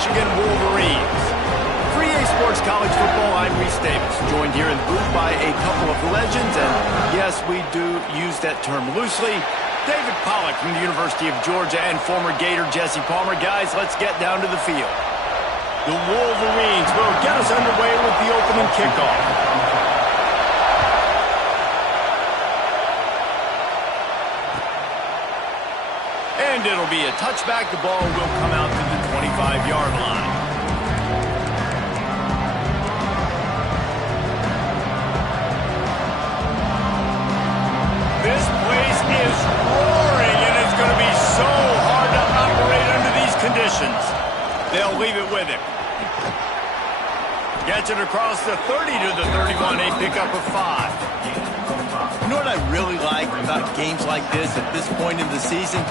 Michigan Wolverines. For EA Sports College Football, I'm Reese Davis, joined here in the booth by a couple of legends, and yes, we do use that term loosely. David Pollack from the University of Georgia and former Gator Jesse Palmer. Guys, let's get down to the field. The Wolverines will get us underway with the opening kickoff. And it'll be a touchback. The ball will come out to the 25-yard line. This place is roaring, and it's going to be so hard to operate under these conditions. They'll leave it with him. Gets it across the 30 to the 31, a pickup of 5. You know what I really like about games like this at this point in the season?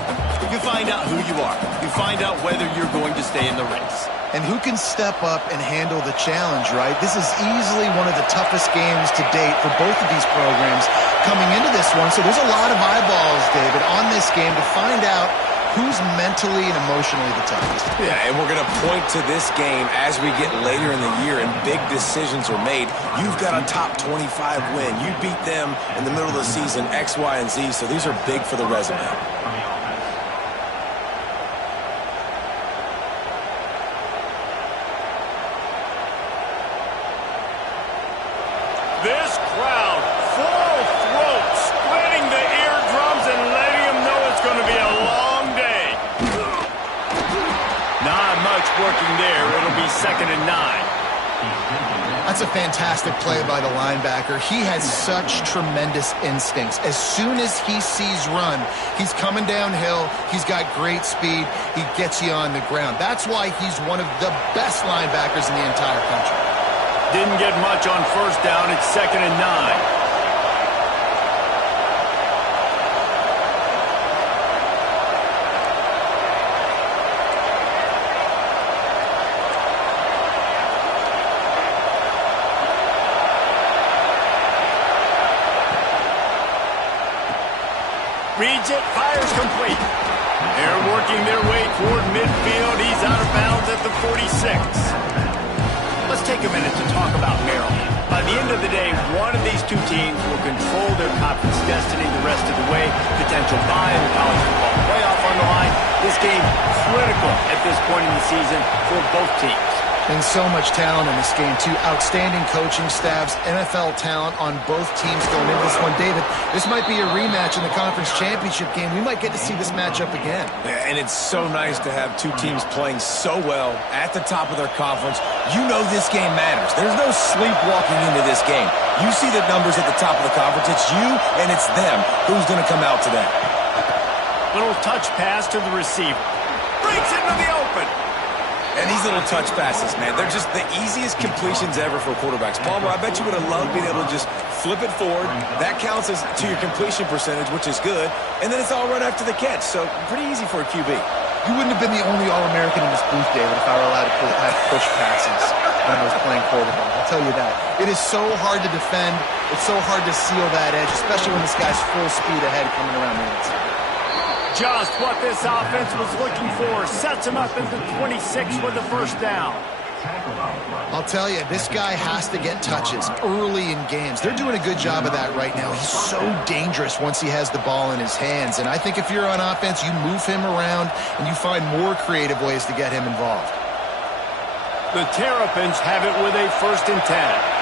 You find out who you are. You find out whether you're going to stay in the race. And who can step up and handle the challenge, right? This is easily one of the toughest games to date for both of these programs coming into this one. So there's a lot of eyeballs, David, on this game to find out who's mentally and emotionally the toughest. Yeah, and we're going to point to this game as we get later in the year and big decisions are made. You've got a top 25 win. You beat them in the middle of the season, X, Y, and Z, so these are big for the resume. This crowd, full throat, splitting the eardrums and letting them know it's going to be a long day. Not much working there. It'll be 2nd and 9. That's a fantastic play by the linebacker. He has such tremendous instincts. As soon as he sees run, he's coming downhill. He's got great speed. He gets you on the ground. That's why he's one of the best linebackers in the entire country. Didn't get much on first down. It's 2nd and 9. Reads it, fires complete. They're working their way toward midfield. He's out of bounds at the 46. Let's take a minute to talk about Maryland. By the end of the day, one of these two teams will control their conference destiny the rest of the way. Potential bye in the college football playoff on the line. This game critical at this point in the season for both teams. And so much talent in this game, too. Outstanding coaching staffs, NFL talent on both teams going into this one. David, this might be a rematch in the conference championship game. We might get to see this matchup again. Yeah, and it's so nice to have two teams playing so well at the top of their conference. You know this game matters. There's no sleepwalking into this game. You see the numbers at the top of the conference. It's you and it's them. Who's going to come out today? Little touch pass to the receiver. Breaks into the open. And these little touch passes, man, they're just the easiest completions ever for quarterbacks. Palmer, I bet you would have loved being able to just flip it forward. That counts as to your completion percentage, which is good. And then it's all right after the catch. So pretty easy for a QB. You wouldn't have been the only All-American in this booth, David, if I were allowed to have push passes when I was playing quarterback. I'll tell you that. It is so hard to defend. It's so hard to seal that edge, especially when this guy's full speed ahead coming around the inside. Just what this offense was looking for. Sets him up at the 26 with the first down. I'll tell you, this guy has to get touches early in games. They're doing a good job of that right now. He's so dangerous once he has the ball in his hands. And I think if you're on offense, you move him around and you find more creative ways to get him involved. The Terrapins have it with a 1st and 10.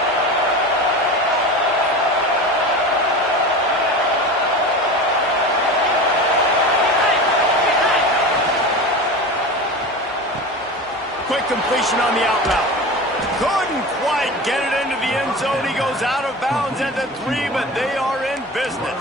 Quick completion on the out route. Couldn't quite get it into the end zone. He goes out of bounds at the 3, but they are in business.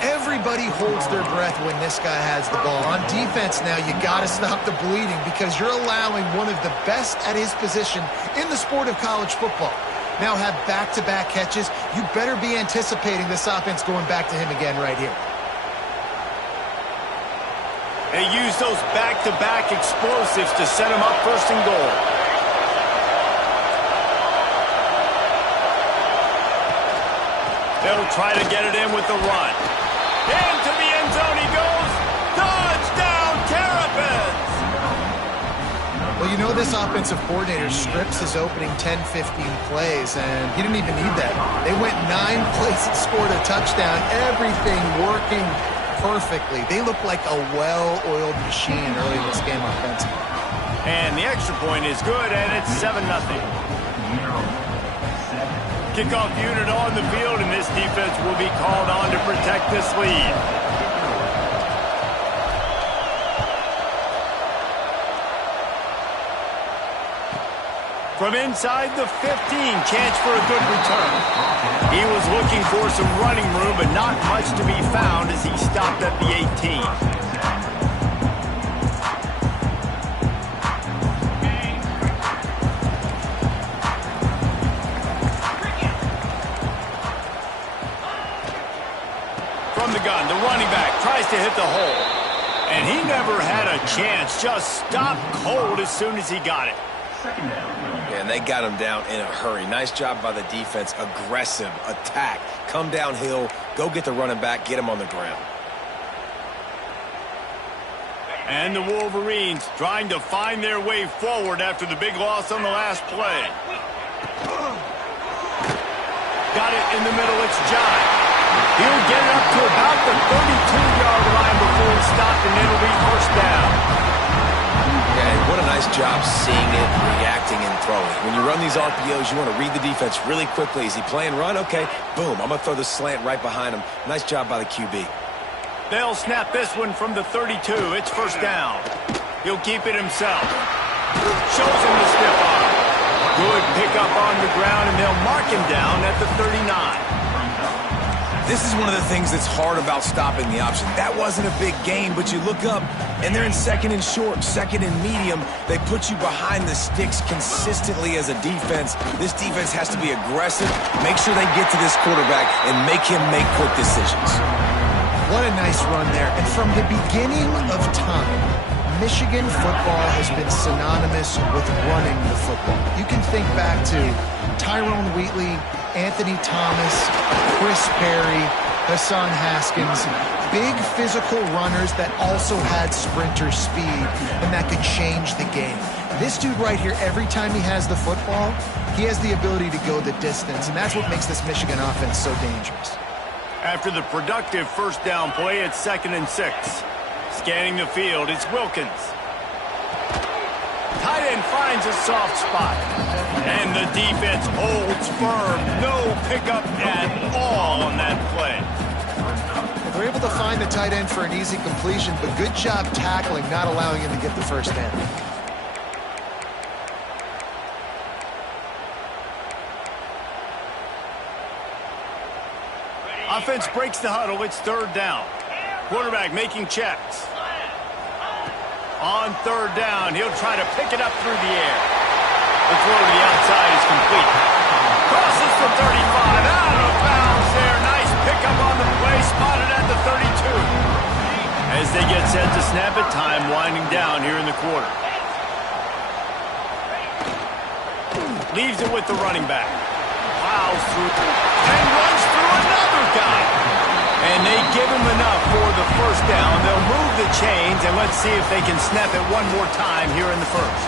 Everybody holds their breath when this guy has the ball. On defense now, you got to stop the bleeding because you're allowing one of the best at his position in the sport of college football. Now have back-to-back catches. You better be anticipating this offense going back to him again right here. They use those back-to-back explosives to set him up 1st and goal. They'll try to get it in with the run. Into the end zone he goes. Touchdown, Terrapins! Well, you know this offensive coordinator scripts his opening 10, 15 plays, and he didn't even need that. They went 9 plays and scored a touchdown, everything working perfectly. They look like a well-oiled machine early in this game offensively. And the extra point is good, and it's 7-0. Kickoff unit on the field, and this defense will be called on to protect this lead. From inside the 15, chance for a good return. He was looking for some running room, but not much to be found as he stopped at the 18. From the gun, the running back tries to hit the hole. And he never had a chance, just stopped cold as soon as he got it. Yeah, and they got him down in a hurry. Nice job by the defense. Aggressive attack. Come downhill, go get the running back, get him on the ground. And the Wolverines trying to find their way forward after the big loss on the last play. Got it in the middle, it's John. He'll get it up to about the 32-yard line before it's stopped, and it'll be first down. Yeah, what a nice job seeing it, reacting, and throwing. When you run these RPOs, you want to read the defense really quickly. Is he playing run? Okay, boom. I'm going to throw the slant right behind him. Nice job by the QB. They'll snap this one from the 32. It's first down. He'll keep it himself. Shows him the stiff arm. Good pickup on the ground, and they'll mark him down at the 39. This is one of the things that's hard about stopping the option. That wasn't a big gain, but you look up, and they're in second and short, second and medium. They put you behind the sticks consistently as a defense. This defense has to be aggressive, make sure they get to this quarterback, and make him make quick decisions. What a nice run there. And from the beginning of time, Michigan football has been synonymous with running the football. You can think back to Tyrone Wheatley, Anthony Thomas, Chris Perry, Hassan Haskins, big physical runners that also had sprinter speed and that could change the game. This dude right here, every time he has the football, he has the ability to go the distance, and that's what makes this Michigan offense so dangerous. After the productive first down play, it's 2nd and 6. Scanning the field, it's Wilkins. Tight end finds a soft spot. And the defense holds firm. No pickup at all on that play. They're able to find the tight end for an easy completion, but good job tackling, not allowing him to get the first down. Offense breaks the huddle. It's 3rd down. Quarterback making checks. On 3rd down, he'll try to pick it up through the air. The throw to the outside is complete. Crosses the 35, out of bounds there. Nice pickup on the play, spotted at the 32. As they get set to snap it, time winding down here in the quarter. Leaves it with the running back. Plows through and runs through another guy. And they give him enough for the first down. They'll move the chains, and let's see if they can snap it one more time here in the first.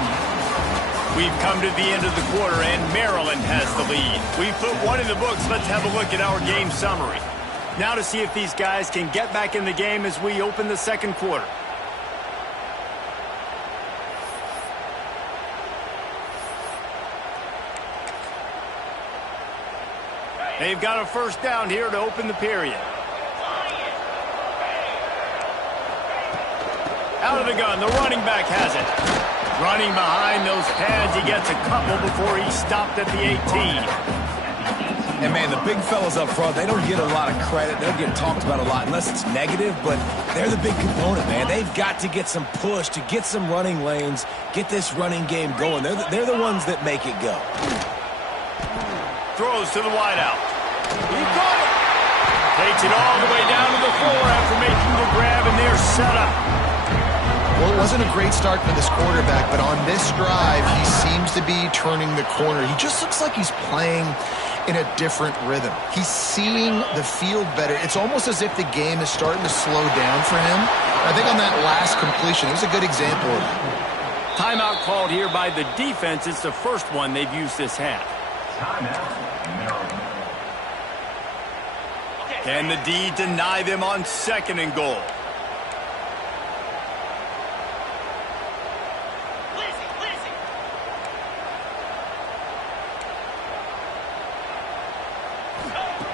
We've come to the end of the quarter, and Maryland has the lead. We've put one in the books. Let's have a look at our game summary. Now to see if these guys can get back in the game as we open the second quarter. They've got a first down here to open the period. Out of the gun, the running back has it. Running behind those pads, he gets a couple before he stopped at the 18. And, man, the big fellas up front, they don't get a lot of credit. They don't get talked about a lot unless it's negative, but they're the big component, man. They've got to get some push, to get some running lanes, get this running game going. They're the ones that make it go. Throws to the wideout. He caught it. Takes it all the way down to the floor after making the grab, and they're set up. Well, it wasn't a great start for this quarterback, but on this drive, he seems to be turning the corner. He just looks like he's playing in a different rhythm. He's seeing the field better. It's almost as if the game is starting to slow down for him. I think on that last completion, it was a good example of it. Timeout called here by the defense. It's the first one they've used this half. Can the D deny them on 2nd and goal?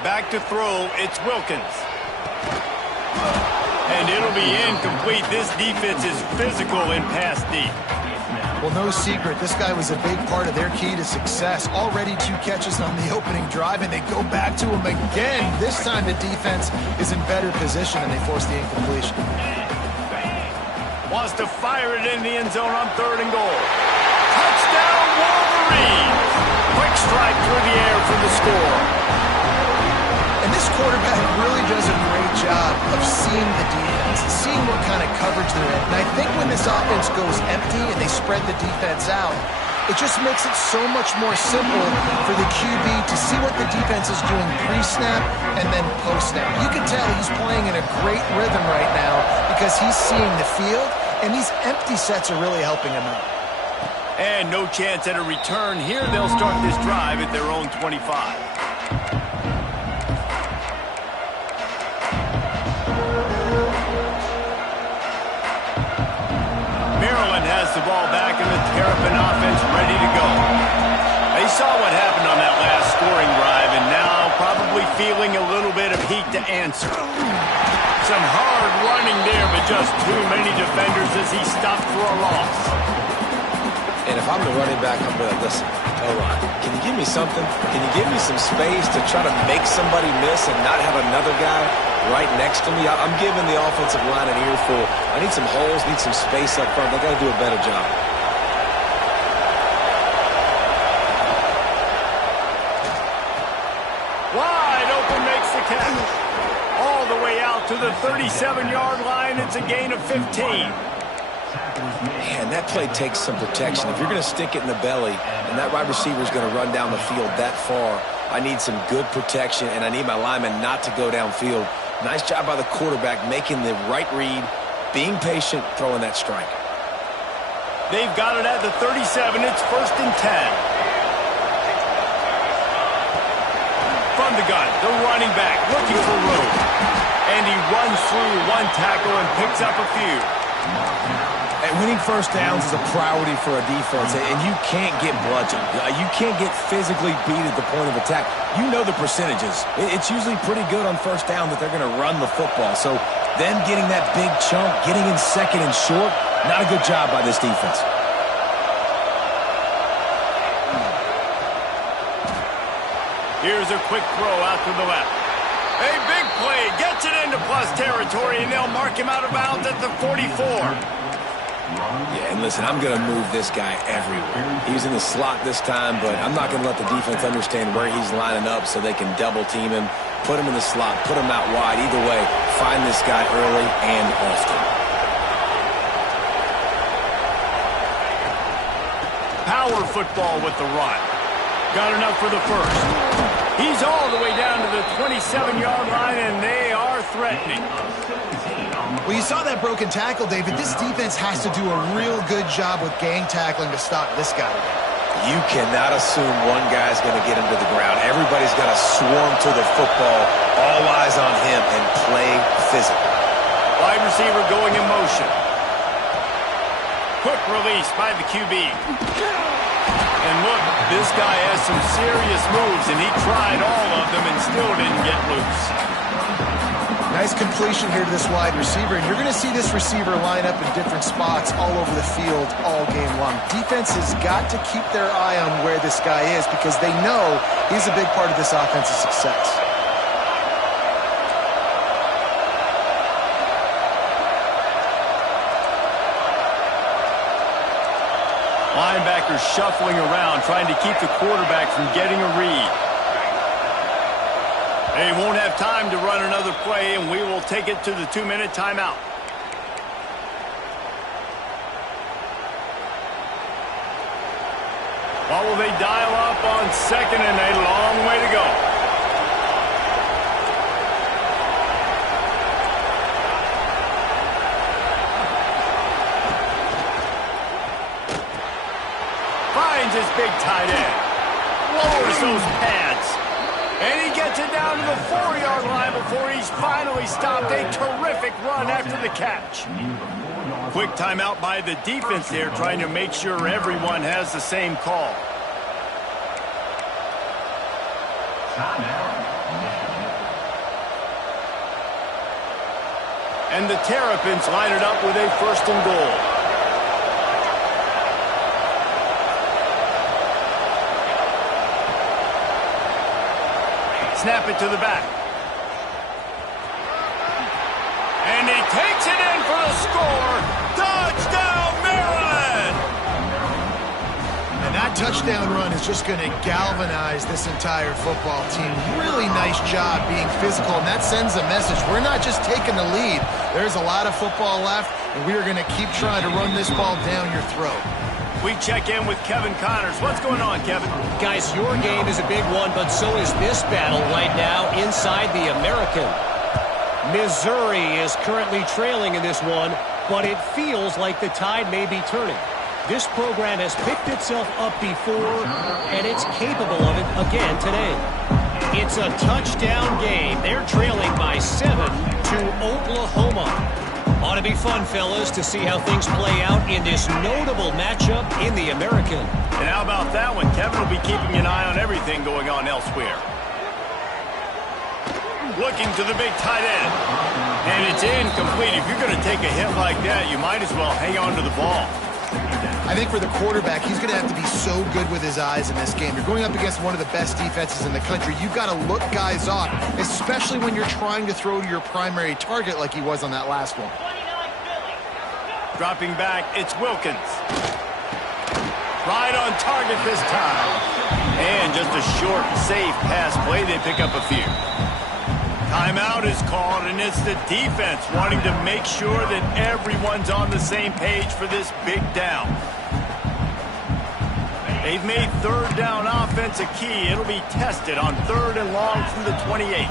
Back to throw, it's Wilkins. And it'll be incomplete. This defense is physical in pass D. Well, no secret, this guy was a big part of their key to success. Already 2 catches on the opening drive, and they go back to him again. This time the defense is in better position, and they force the incompletion. Wants to fire it in the end zone on 3rd and goal. Touchdown, Wolverines! Quick strike through the air for the score. And this quarterback really does a great job of seeing the defense, seeing what kind of coverage they're in. And I think when this offense goes empty and they spread the defense out, it just makes it so much more simple for the QB to see what the defense is doing pre-snap and then post-snap. You can tell he's playing in a great rhythm right now because he's seeing the field, and these empty sets are really helping him out. And no chance at a return. Here they'll start this drive at their own 25. Has the ball back in the Terrapin offense ready to go. They saw what happened on that last scoring drive and now probably feeling a little bit of heat to answer. Some hard running there, but just too many defenders as he stopped for a loss. And if I'm the running back, I'm going to listen. O-line, can you give me something? Can you give me some space to try to make somebody miss and not have another guy right next to me? I'm giving the offensive line an earful. I need some holes, need some space up front. They got to do a better job. Wide open makes the catch. All the way out to the 37-yard line. It's a gain of 15. Man, that play takes some protection. If you're going to stick it in the belly and that wide receiver is going to run down the field that far, I need some good protection, and I need my lineman not to go downfield. Nice job by the quarterback making the right read, being patient, throwing that strike. They've got it at the 37. It's 1st and 10. From the gun, the running back looking for room. And he runs through 1 tackle and picks up a few. And winning first downs is a priority for a defense, and you can't get bludgeoned. You can't get physically beat at the point of attack. You know the percentages. It's usually pretty good on first down that they're going to run the football. So them getting that big chunk, getting in 2nd and short, not a good job by this defense. Here's a quick throw out to the left. A big play, gets it into plus territory, and they'll mark him out of bounds at the 44. Yeah, and listen, I'm going to move this guy everywhere. He's in the slot this time, but I'm not going to let the defense understand where he's lining up so they can double team him, put him in the slot, put him out wide. Either way, find this guy early and often. Power football with the run. Got enough for the first. He's all the way down to the 27-yard line, and they are threatening. Well, you saw that broken tackle, David. This defense has to do a real good job with gang tackling to stop this guy today. You cannot assume one guy's going to get him to the ground. Everybody's got to swarm to the football, all eyes on him, and play physical. Wide receiver going in motion. Quick release by the QB. And look, this guy has some serious moves, and he tried all of them and still didn't get loose. Nice completion here to this wide receiver, and you're going to see this receiver line up in different spots all over the field all game long. Defense has got to keep their eye on where this guy is because they know he's a big part of this offensive success. Linebackers shuffling around, trying to keep the quarterback from getting a read. They won't have time to run another play, and we will take it to the 2-minute timeout. What will they dial up on 2nd and a long way to go? Finds his big tight end. Lowers those pads. And he gets it down to the 4-yard line before he's finally stopped. A terrific run after the catch. Quick timeout by the defense there, trying to make sure everyone has the same call. And the Terrapins line it up with a 1st and goal. Snap it to the back. And he takes it in for the score. Touchdown, Maryland! And that touchdown run is just going to galvanize this entire football team. Really nice job being physical, and that sends a message. We're not just taking the lead. There's a lot of football left, and we are going to keep trying to run this ball down your throat. We check in with Kevin Connors. What's going on, Kevin? Guys, your game is a big one, but so is this battle right now inside the American. Missouri is currently trailing in this one, but it feels like the tide may be turning. This program has picked itself up before, and it's capable of it again today. It's a touchdown game. They're trailing by 7 to Oklahoma. Ought to be fun, fellas, to see how things play out in this notable matchup in the American. And how about that one? Kevin will be keeping an eye on everything going on elsewhere. Looking to the big tight end. And it's incomplete. If you're going to take a hit like that, you might as well hang on to the ball. I think for the quarterback, he's going to have to be so good with his eyes in this game. You're going up against one of the best defenses in the country. You've got to look guys off, especially when you're trying to throw to your primary target like he was on that last one. Dropping back, it's Wilkins. Right on target this time. And just a short, safe pass play. They pick up a few. Timeout is called, and it's the defense wanting to make sure that everyone's on the same page for this big down. They've made 3rd down offense a key. It'll be tested on 3rd and long from the 28.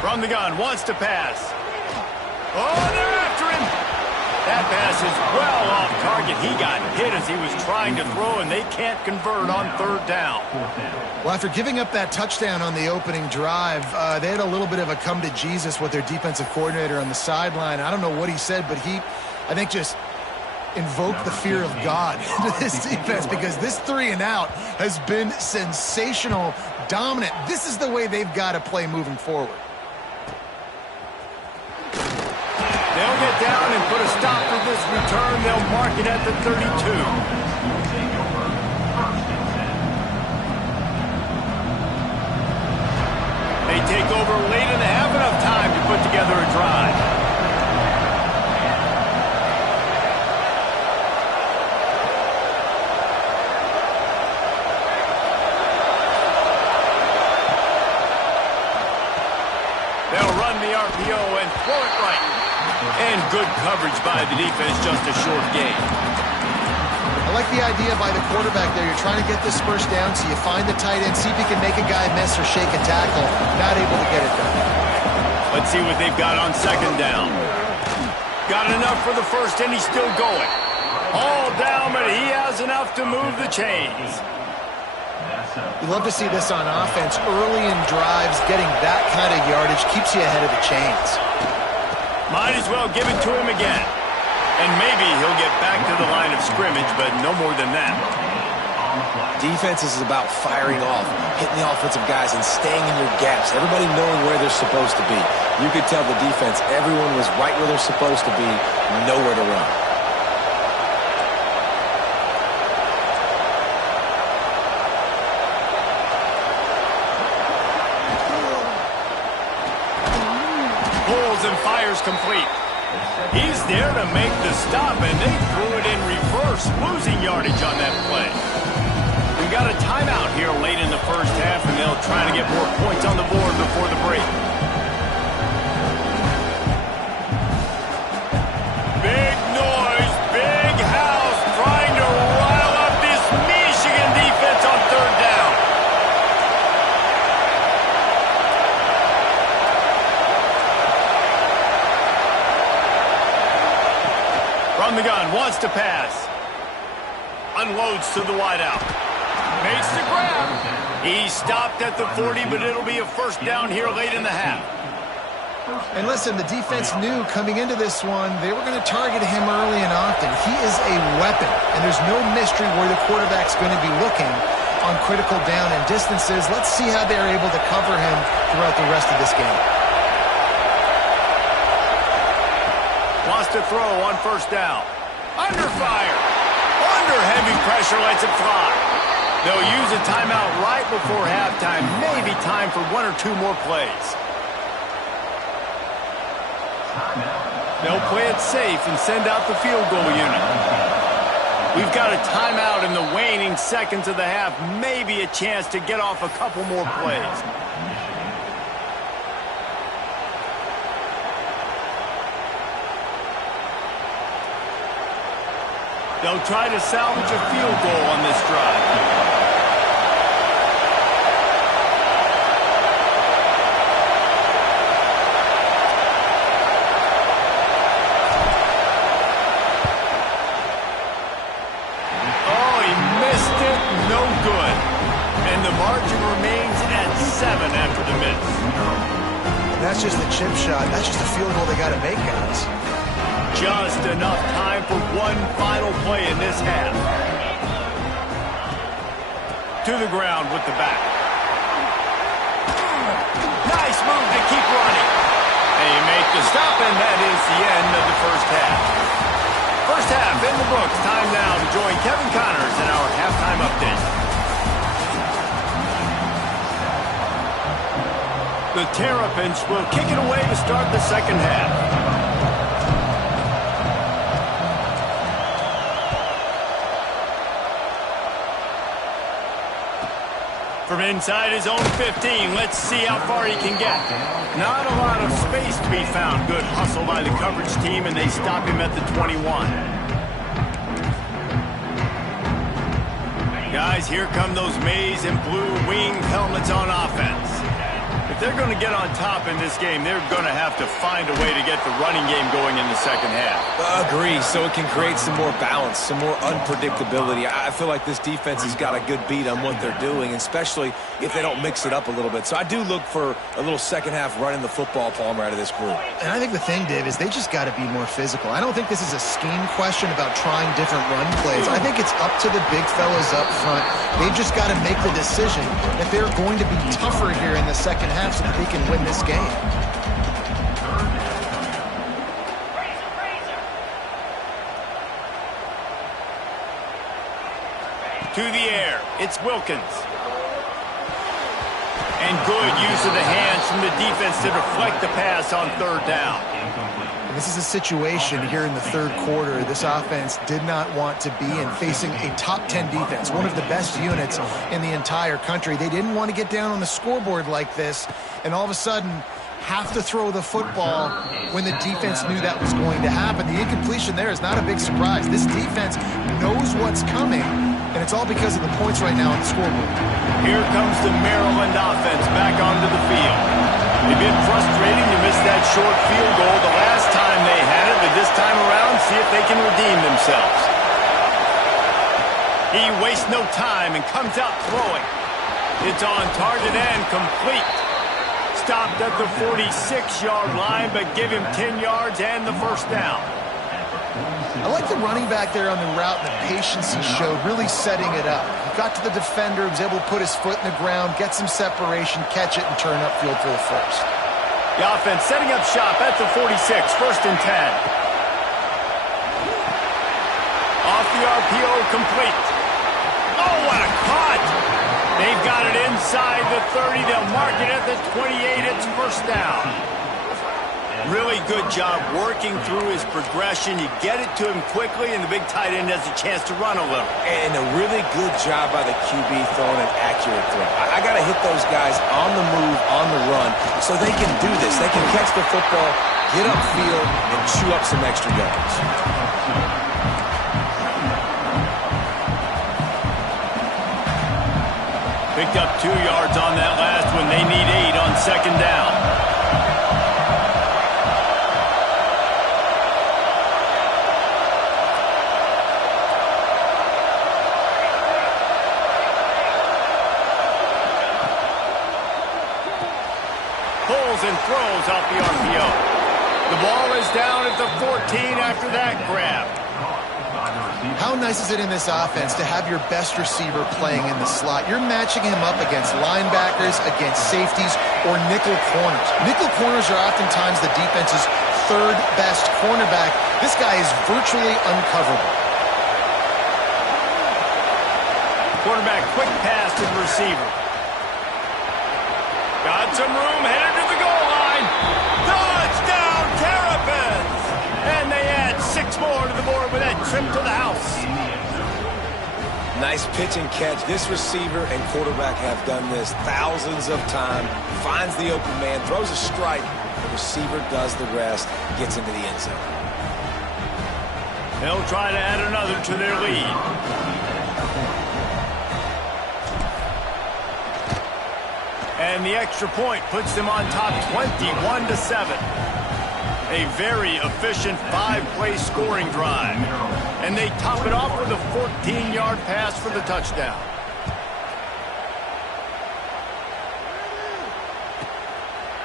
From the gun, wants to pass. Oh, they're after him. That pass is well off target. He got hit as he was trying to throw, and they can't convert on 3rd down. Well, after giving up that touchdown on the opening drive, they had a little bit of a come to Jesus with their defensive coordinator on the sideline. I don't know what he said, but he, I think, just invoked the fear of God into this defense, because this 3 and out has been sensational, dominant. This is the way they've got to play moving forward. They'll get down and put a stop to this return. They'll mark it at the 32. They take over late and they have enough time to put together a drive. They'll run the RPO and throw it right. And good coverage by the defense, just a short gain. I like the idea by the quarterback there. You're trying to get this first down, so you find the tight end, see if you can make a guy miss or shake a tackle. Not able to get it done. Let's see what they've got on 2nd down. Got enough for the first, and he's still going. All down, but he has enough to move the chains. You love to see this on offense. Early in drives, getting that kind of yardage keeps you ahead of the chains. Might as well give it to him again. And maybe he'll get back to the line of scrimmage, but no more than that. Defense is about firing off, hitting the offensive guys, and staying in your gaps. Everybody knowing where they're supposed to be. You could tell the defense, everyone was right where they're supposed to be, nowhere to run. And fires complete. He's there to make the stop, and they threw it in reverse, losing yardage on that play. We got a timeout here late in the first half, and they'll try to get more points on the board before the break. Big noise, big house, trying to rile up this Michigan defense on 3rd down. From the gun, wants to pass. Unloads to the wideout. Makes the grab. He stopped at the 40, but it'll be a first down here late in the half. And listen, the defense knew coming into this one, they were going to target him early and often. He is a weapon, and there's no mystery where the quarterback's going to be looking on critical down and distances. Let's see how they're able to cover him throughout the rest of this game. Wants to throw on first down. Under fire. Under heavy pressure, lets it fly. They'll use a timeout right before halftime. Maybe time for one or two more plays. They'll play it safe and send out the field goal unit. We've got a timeout in the waning seconds of the half. Maybe a chance to get off a couple more plays. They'll try to salvage a field goal on this drive. That's just a chip shot. That's just a field goal they got to make, guys. Just enough time for one final play in this half. To the ground with the back. Nice move to keep running. They make the stop, and that is the end of the first half. First half in the books. Time now to join Kevin Connors in our halftime update. The Terrapins will kick it away to start the second half. From inside his own 15, let's see how far he can get. Not a lot of space to be found. Good hustle by the coverage team, and they stop him at the 21. Guys, here come those maize and blue winged helmets on offense. If they're going to get on top in this game, they're going to have to find a way to get the running game going in the second half. Agree, so it can create some more balance, some more unpredictability. I feel like this defense has got a good beat on what they're doing, especially if they don't mix it up a little bit. So I do look for a little second half running the football, Palmer, out of this group. And I think the thing, Dave, is they just got to be more physical. I don't think this is a scheme question about trying different run plays. I think it's up to the big fellas up front. They've just got to make the decision that they're going to be tougher here in the second half so that they can win this game. To the air, it's Wilkins. And good use of the hands from the defense to deflect the pass on third down. This is a situation here in the third quarter this offense did not want to be in, facing a top 10 defense, one of the best units in the entire country. They didn't want to get down on the scoreboard like this and all of a sudden have to throw the football when the defense knew that was going to happen. The incompletion there is not a big surprise. This defense knows what's coming, and it's all because of the points right now on the scoreboard. Here comes the Maryland offense back onto the field. They've been frustrating to miss that short field goal the last time they had it, but this time around, see if they can redeem themselves. He wastes no time and comes out throwing. It's on target and complete. Stopped at the 46-yard line, but give him 10 yards and the first down. I like the running back there on the route and the patience he showed, really setting it up. He got to the defender, was able to put his foot in the ground, get some separation, catch it, and turn upfield for the first. The offense setting up shop at the 46, first and 10. Off the RPO, complete. Oh, what a cut! They've got it inside the 30. They'll mark it at the 28. It's first down. Really good job working through his progression. You get it to him quickly, and the big tight end has a chance to run a little. And a really good job by the QB throwing an accurate throw. I got to hit those guys on the move, on the run, so they can do this. They can catch the football, get upfield, and chew up some extra yards. Picked up 2 yards on that last one. They need 8 on second down. and throws off the RPO. The ball is down at the 14 after that grab. How nice is it in this offense to have your best receiver playing in the slot? You're matching him up against linebackers, against safeties, or nickel corners. Nickel corners are oftentimes the defense's third best cornerback. This guy is virtually uncoverable. Quarterback quick pass to the receiver. Got some room, headed to the goal line. Touchdown, Terrapins! And they add 6 more to the board with that trip to the house. Nice pitch and catch. This receiver and quarterback have done this thousands of times. Finds the open man, throws a strike. The receiver does the rest, gets into the end zone. They'll try to add another to their lead. And the extra point puts them on top 21-7. A very efficient 5-play scoring drive. And they top it off with a 14-yard pass for the touchdown.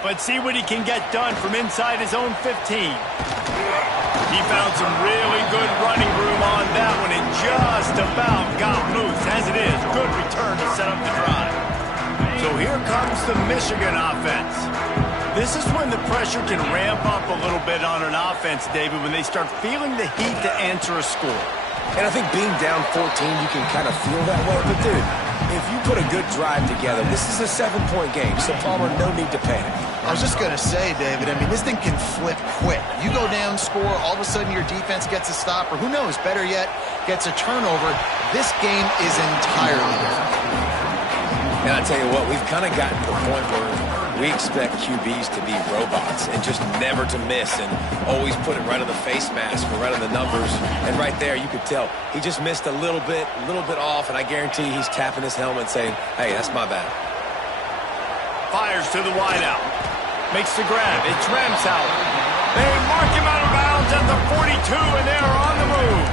But see what he can get done from inside his own 15. He found some really good running room on that one and just about got loose. As it is, good return to set up the drive. So here comes the Michigan offense. This is when the pressure can ramp up a little bit on an offense, David, when they start feeling the heat to answer a score. And I think being down 14, you can kind of feel that way. But, dude, if you put a good drive together, this is a 7-point game. So, Palmer, no need to panic. I was just going to say, David, I mean, this thing can flip quick. You go down, score, all of a sudden your defense gets a stop, or who knows, better yet, gets a turnover. This game is entirely different. And I tell you what, we've kind of gotten to the point where we expect QBs to be robots and just never to miss and always put it right on the face mask or right on the numbers. And right there, you could tell he just missed a little bit off, and I guarantee he's tapping his helmet saying, hey, that's my bad. Fires to the wideout. Makes the grab. It's Ramsauer. They mark him out of bounds at the 42, and they are on the move.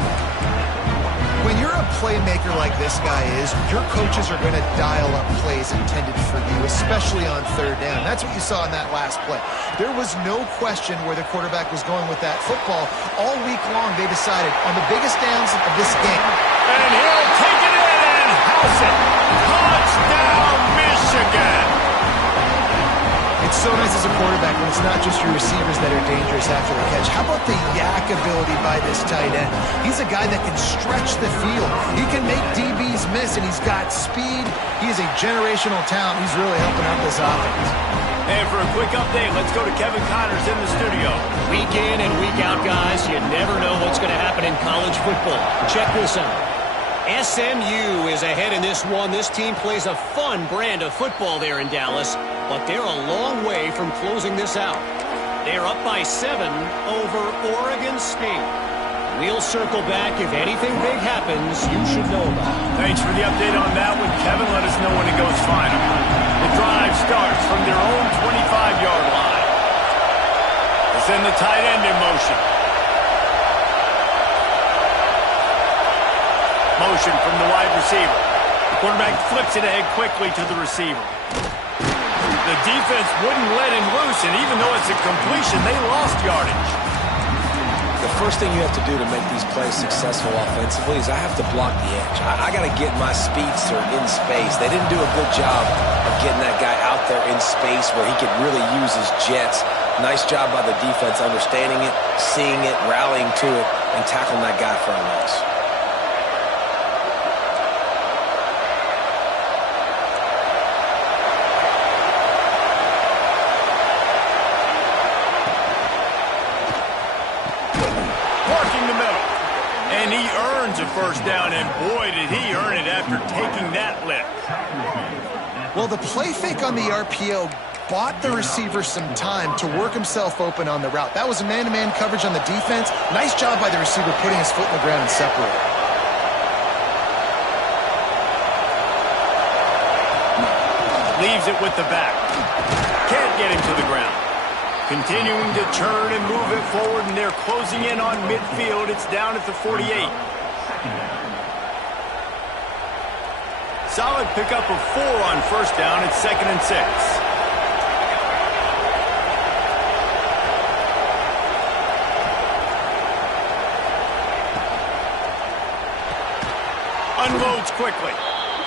When you're a playmaker like this guy is, your coaches are going to dial up plays intended for you, especially on third down. That's what you saw in that last play. There was no question where the quarterback was going with that football. All week long, they decided on the biggest downs of this game. And he'll take it in and house it. Touchdown, Michigan. It's so nice as a quarterback when it's not just your receivers that are dangerous after the catch. How about the yak ability by this tight end? He's a guy that can stretch the field. He can make DBs miss, and he's got speed. He is a generational talent. He's really helping out this offense. And for a quick update, let's go to Kevin Connors in the studio. Week in and week out, guys, you never know what's going to happen in college football. Check this out. SMU is ahead in this one. This team plays a fun brand of football there in Dallas, but they're a long way from closing this out. They're up by 7 over Oregon State. We'll circle back. If anything big happens, you should know about it. Thanks for the update on that one, Kevin. Let us know when it goes final. The drive starts from their own 25-yard line. They send the tight end in motion. Motion from the wide receiver. The quarterback flips it ahead quickly to the receiver. The defense wouldn't let him loose, and even though it's a completion, they lost yardage. The first thing you have to do to make these plays successful offensively is I have to block the edge. I got to get my speedster in space. They didn't do a good job of getting that guy out there in space where he could really use his jets. Nice job by the defense understanding it, seeing it, rallying to it, and tackling that guy for a loss. And he earns a first down, and boy, did he earn it after taking that lift. Well, the play fake on the RPO bought the receiver some time to work himself open on the route. That was a man-to-man coverage on the defense. Nice job by the receiver putting his foot in the ground and separating. Leaves it with the back. Can't get him to the ground. Continuing to turn and move it forward, and they're closing in on midfield. It's down at the 48. Solid pickup of 4 on first down. It's 2nd and 6. Unloads quickly.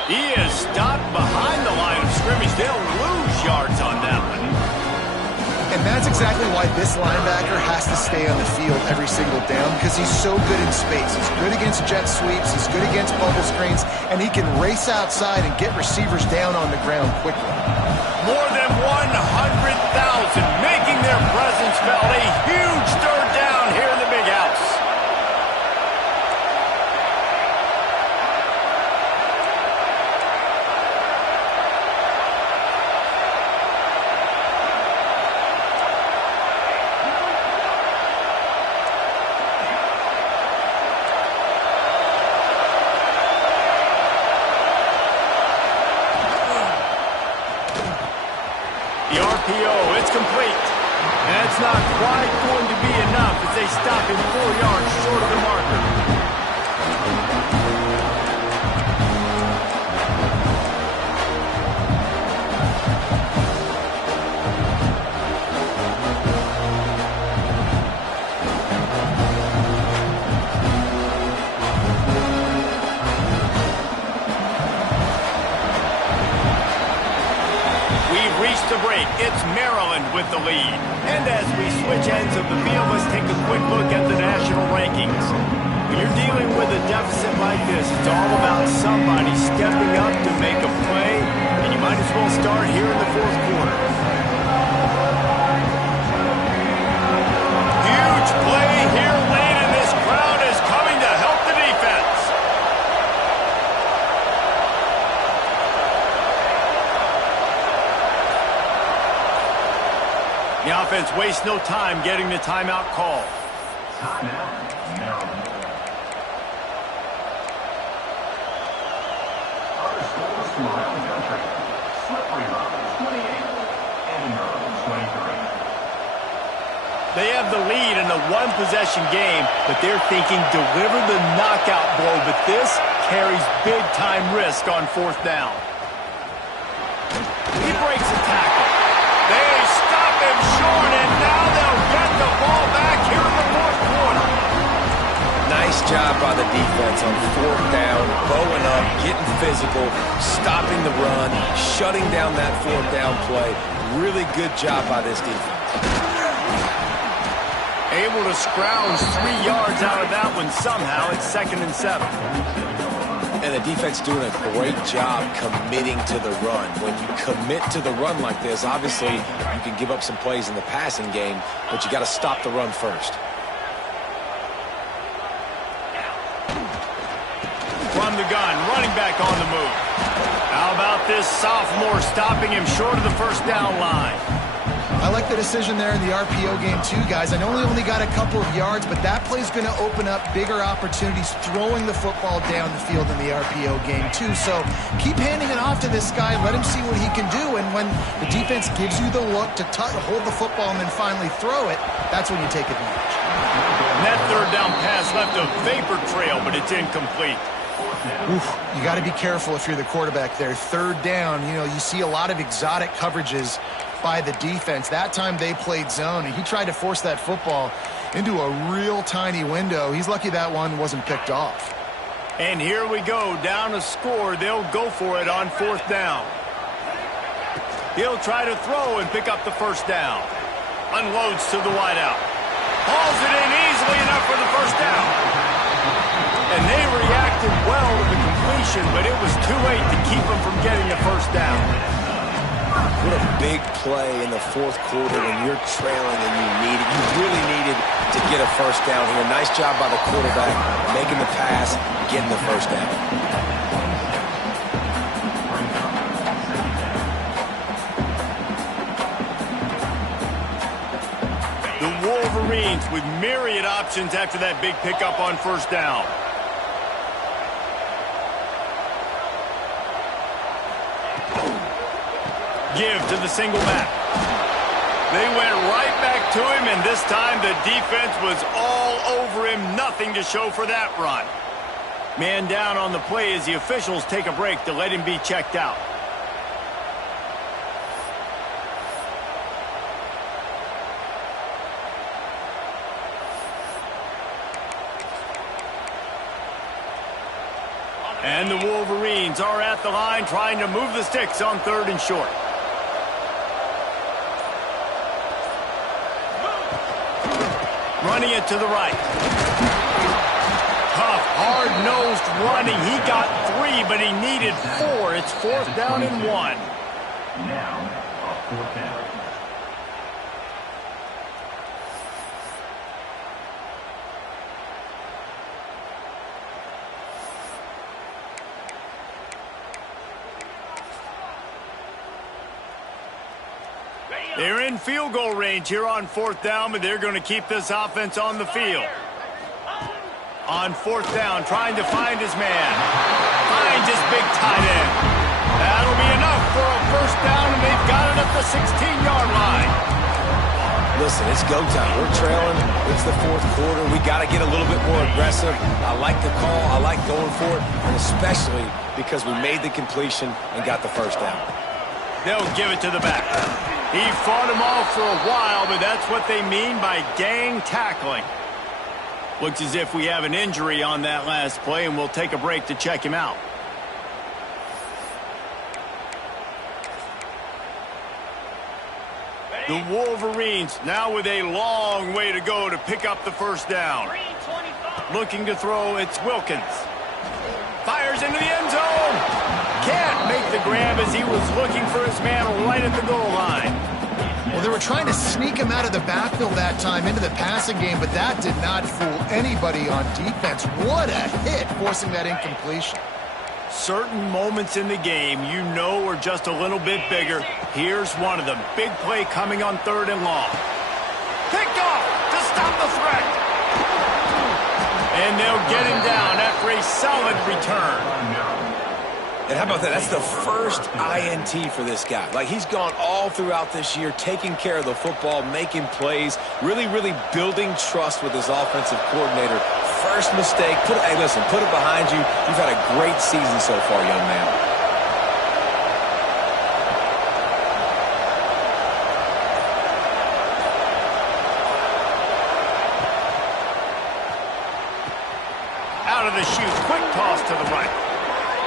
He is stopped behind the line of scrimmage. They'll lose yards on that one. And that's exactly why this linebacker has to stay on the field every single down, because he's so good in space. He's good against jet sweeps. He's good against bubble screens. And he can race outside and get receivers down on the ground quickly. More than 100,000 making their presence felt. A huge third down here in the big house. The RPO, it's complete. And it's not quite going to be enough as they stop him 4 yards short of the marker. Reached the break. It's Maryland with the lead. And as we switch ends of the field, let's take a quick look at the national rankings. When you're dealing with a deficit like this, it's all about somebody stepping up to make a play, and you might as well start here in the fourth quarter. Huge play here late, and this crowd is coming to help the defense. The offense wastes no time getting the timeout call. Timeout, Maryland. Other schools from around the country. Slippery Robbins, 28. Edinburgh, 23. They have the lead in a one-possession game, but they're thinking deliver the knockout blow, but this carries big-time risk on fourth down. He breaks a tackle. They stop him short, and now they'll get the ball back here in the fourth quarter. Nice job by the defense on fourth down, bowing up, getting physical, stopping the run, shutting down that fourth down play. Really good job by this defense. Able to scrounge 3 yards out of that one somehow. It's 2nd and 7. And the defense doing a great job committing to the run. When you commit to the run like this, obviously you can give up some plays in the passing game, but you got to stop the run first. From the gun, running back on the move. How about this sophomore stopping him short of the first down line? I like the decision there in the RPO game too, guys. I know he only got a couple of yards, but that play's going to open up bigger opportunities throwing the football down the field in the RPO game too. So keep handing it off to this guy. Let him see what he can do. And when the defense gives you the look to hold the football and then finally throw it, that's when you take advantage. And that third down pass left a vapor trail, but it's incomplete. Oof, you got to be careful if you're the quarterback there. Third down, you see a lot of exotic coverages by the defense. That time they played zone, and he tried to force that football into a real tiny window. He's lucky that one wasn't picked off. And here we go, down a score. They'll go for it on fourth down. He'll try to throw and pick up the first down. Unloads to the wideout. Hauls it in easily enough for the first down. And they reacted well to the completion, but it was too late to keep them from getting the first down. What a big play in the fourth quarter when you're trailing and you really needed to get a first down here. Nice job by the quarterback, making the pass, getting the first down. The Wolverines with myriad options after that big pickup on first down. Give to the single back. They went right back to him, and this time the defense was all over him. Nothing to show for that run. Man down on the play as the officials take a break to let him be checked out. And the Wolverines are at the line trying to move the sticks on 3rd and short. Running it to the right. Tough, hard-nosed running. He got 3, but he needed 4. It's 4th down and 1. Now, a 4th down. They're in field goal range here on 4th down, but they're going to keep this offense on the field. On 4th down, trying to find his man. Finds his big tight end. That'll be enough for a 1st down, and they've got it at the 16-yard line. Listen, it's go time. We're trailing. It's the 4th quarter. We got to get a little bit more aggressive. I like the call. I like going for it, and especially because we made the completion and got the 1st down. They'll give it to the back. He fought him off for a while, but that's what they mean by gang tackling. Looks as if we have an injury on that last play, and we'll take a break to check him out. The Wolverines now with a long way to go to pick up the 1st down. Looking to throw, it's Wilkins. Fires into the end zone. Can't make the grab as he was looking for his man right at the goal line. Well, they were trying to sneak him out of the backfield that time into the passing game, but that did not fool anybody on defense. What a hit, forcing that incompletion. Certain moments in the game you know are just a little bit bigger. Here's one of them. Big play coming on 3rd and long. Picked off to stop the threat. And they'll get him down after a solid return. And how about that? That's the first INT for this guy. Like, he's gone all throughout this year, taking care of the football, making plays, really building trust with his offensive coordinator. First mistake. Hey, listen, put it behind you. You've had a great season so far, young man. Out of the chute. Quick toss to the right.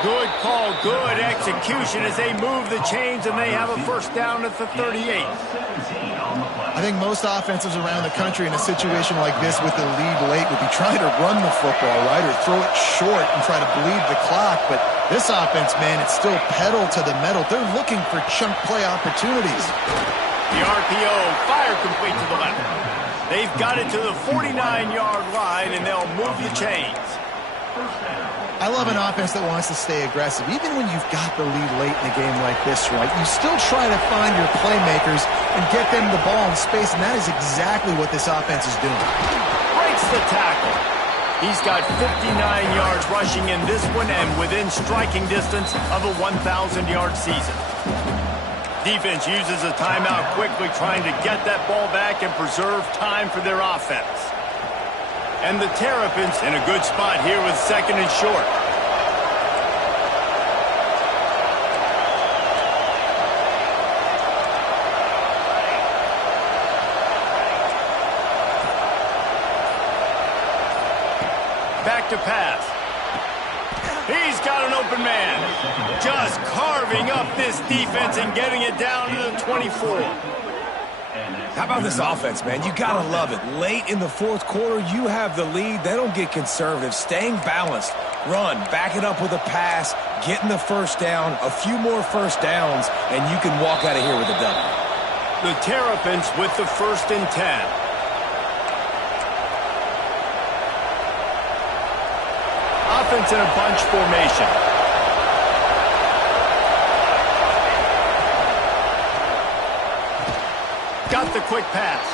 Good call, good execution as they move the chains, and they have a 1st down at the 38. I think most offenses around the country in a situation like this with the lead late would be trying to run the football, right, or throw it short and try to bleed the clock. But this offense, man, it's still pedal to the metal. They're looking for chunk play opportunities. The RPO, fire complete to the left. They've got it to the 49-yard line, and they'll move the chains. I love an offense that wants to stay aggressive. Even when you've got the lead late in a game like this, right, you still try to find your playmakers and get them the ball in space, and that is exactly what this offense is doing. Breaks the tackle. He's got 59 yards rushing in this one and within striking distance of a 1,000-yard season. Defense uses a timeout quickly, trying to get that ball back and preserve time for their offense. And the Terrapins in a good spot here with 2nd and short. Back to pass. He's got an open man. Just carving up this defense and getting it down to the 24. How about this offense, man? You got to love it. Late in the 4th quarter, you have the lead. They don't get conservative. Staying balanced. Run. Back it up with a pass. Getting the 1st down. A few more 1st downs, and you can walk out of here with a W. The Terrapins with the 1st and 10. Offense in a bunch formation. Got the quick pass.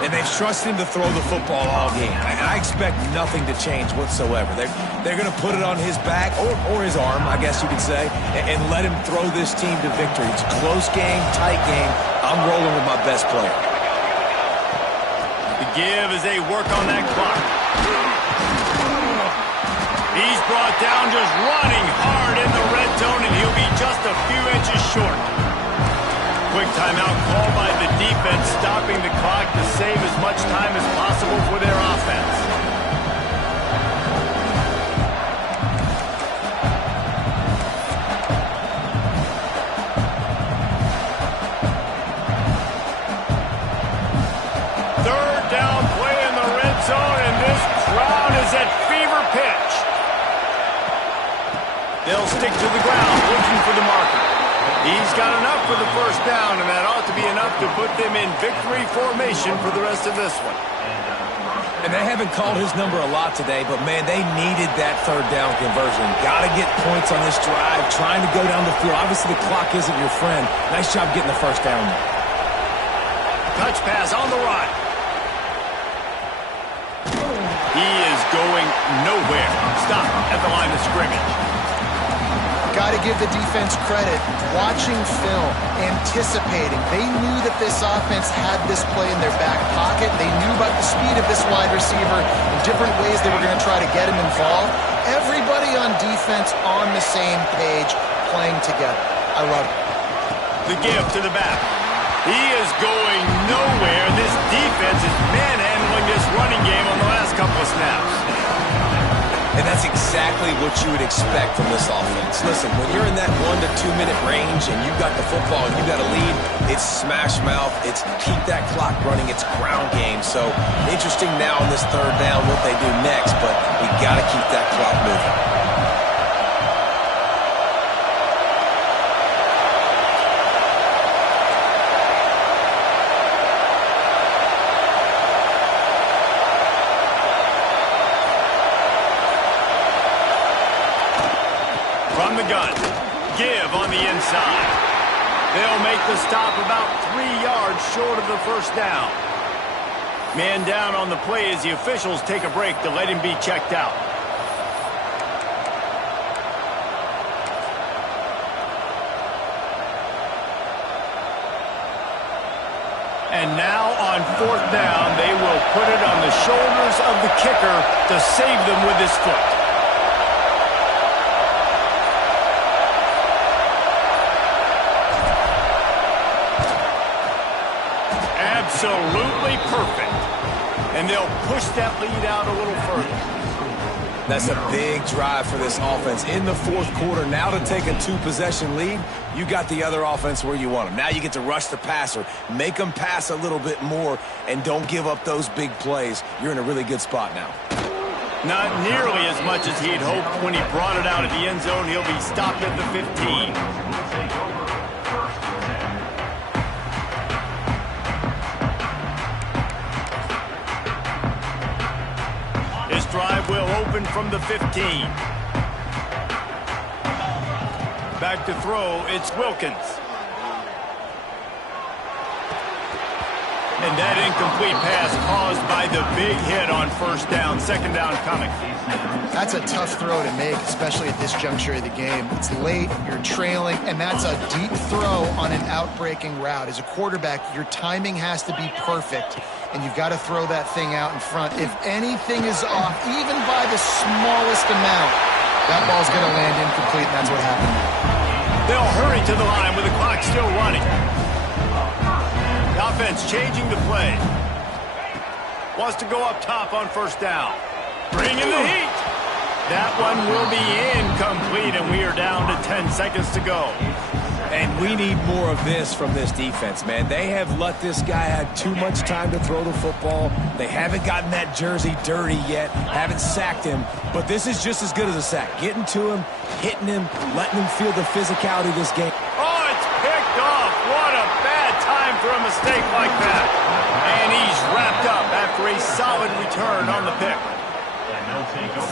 And they've trusted him to throw the football all game. And I expect nothing to change whatsoever. They're going to put it on his back, or his arm, I guess you could say, and let him throw this team to victory. It's a close game, tight game. I'm rolling with my best player. The give as they work on that clock. He's brought down just running hard in the red zone, and he'll be just a few inches short. Quick timeout call by the defense, stopping the clock to save as much time as possible for their offense. They'll stick to the ground, looking for the marker. He's got enough for the first down, and that ought to be enough to put them in victory formation for the rest of this one. And they haven't called his number a lot today, but, man, they needed that third down conversion. Got to get points on this drive, trying to go down the field. Obviously, the clock isn't your friend. Nice job getting the first down. Touch pass on the run. He is going nowhere. Stop at the line of scrimmage. Got to give the defense credit. Watching film, anticipating. They knew that this offense had this play in their back pocket. They knew about the speed of this wide receiver in different ways they were going to try to get him involved. Everybody on defense on the same page, playing together. I love it. The give to the back. He is going nowhere. This defense is manhandling this running game on the last couple of snaps. And that's exactly what you would expect from this offense. Listen, when you're in that 1 to 2 minute range and you've got the football and you've got a lead, it's smash mouth, it's keep that clock running, it's ground game. So interesting now on this third down what they do next, but we got to keep that clock moving. From the gun, give on the inside. They'll make the stop about 3 yards short of the first down. Man down on the play as the officials take a break to let him be checked out. And now on fourth down, they will put it on the shoulders of the kicker to save them with his foot. Absolutely perfect. And they'll push that lead out a little further. That's a big drive for this offense in the fourth quarter. Now to take a 2-possession lead, you got the other offense where you want them. Now you get to rush the passer, make them pass a little bit more, and don't give up those big plays. You're in a really good spot now. Not nearly as much as he'd hoped when he brought it out of the end zone. He'll be stopped at the 15. Drive will open from the 15. Back to throw, it's Wilkins. And that incomplete pass caused by the big hit on first down. Second down coming. That's a tough throw to make, especially at this juncture of the game. It's late, you're trailing, and that's a deep throw on an outbreaking route. As a quarterback, your timing has to be perfect, and you've got to throw that thing out in front. If anything is off, even by the smallest amount, that ball's going to land incomplete, and that's what happened. They'll hurry to the line with the clock still running. The offense changing the play. Wants to go up top on first down. Bring in the heat. That one will be incomplete, and we are down to 10 seconds to go. And we need more of this from this defense, man. They have let this guy have too much time to throw the football. They haven't gotten that jersey dirty yet, haven't sacked him. But this is just as good as a sack. Getting to him, hitting him, letting him feel the physicality of this game. Oh, it's picked off. What a bad time for a mistake like that. And he's wrapped up after a solid return on the pick.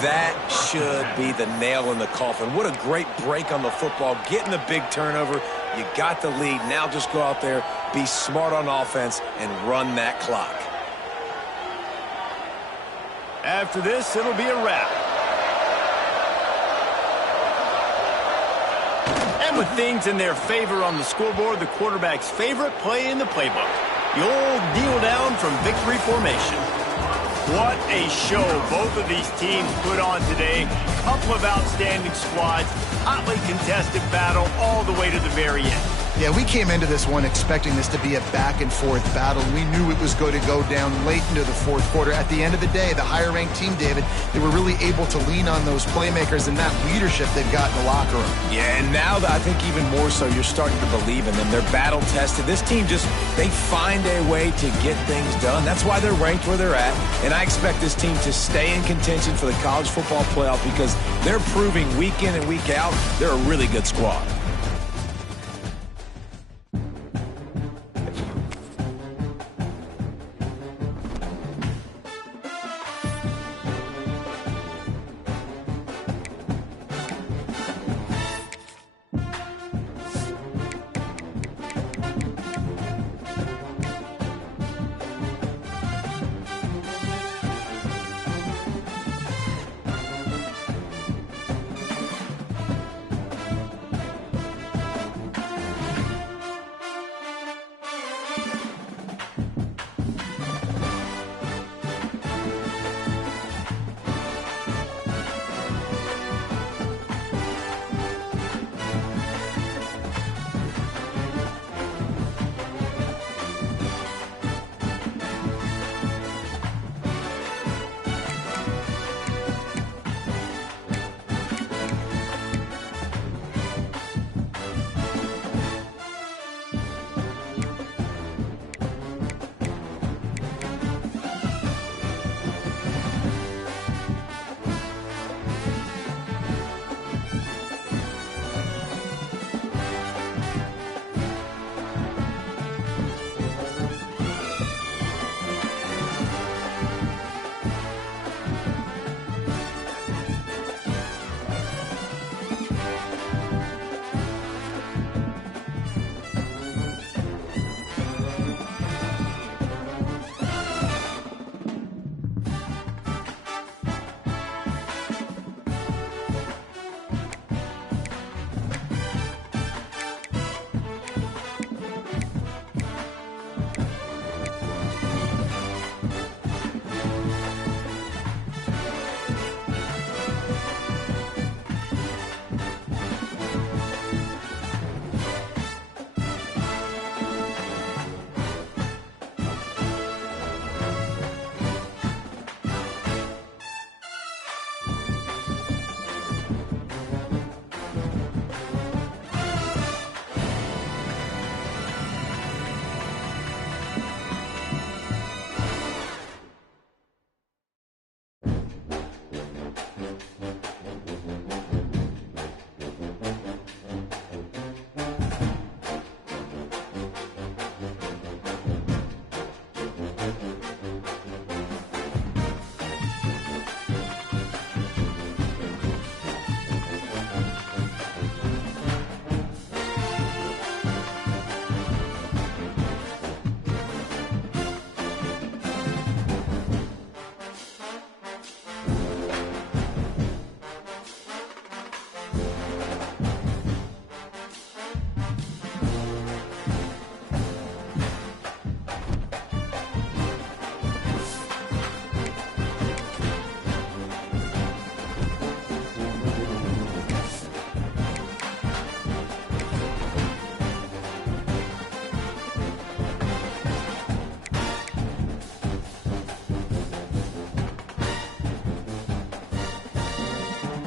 That should be the nail in the coffin. What a great break on the football. Getting the big turnover. You got the lead. Now just go out there, be smart on offense, and run that clock. After this, it'll be a wrap. And with things in their favor on the scoreboard, the quarterback's favorite play in the playbook. The old kneel down from victory formation. What a show both of these teams put on today. Couple of outstanding squads, hotly contested battle all the way to the very end. Yeah, we came into this one expecting this to be a back-and-forth battle. We knew it was going to go down late into the fourth quarter. At the end of the day, the higher-ranked team, David, they were really able to lean on those playmakers and that leadership they've got in the locker room. Yeah, and now I think even more so, you're starting to believe in them. They're battle-tested. This team they find a way to get things done. That's why they're ranked where they're at. And I expect this team to stay in contention for the college football playoff because they're proving week in and week out they're a really good squad.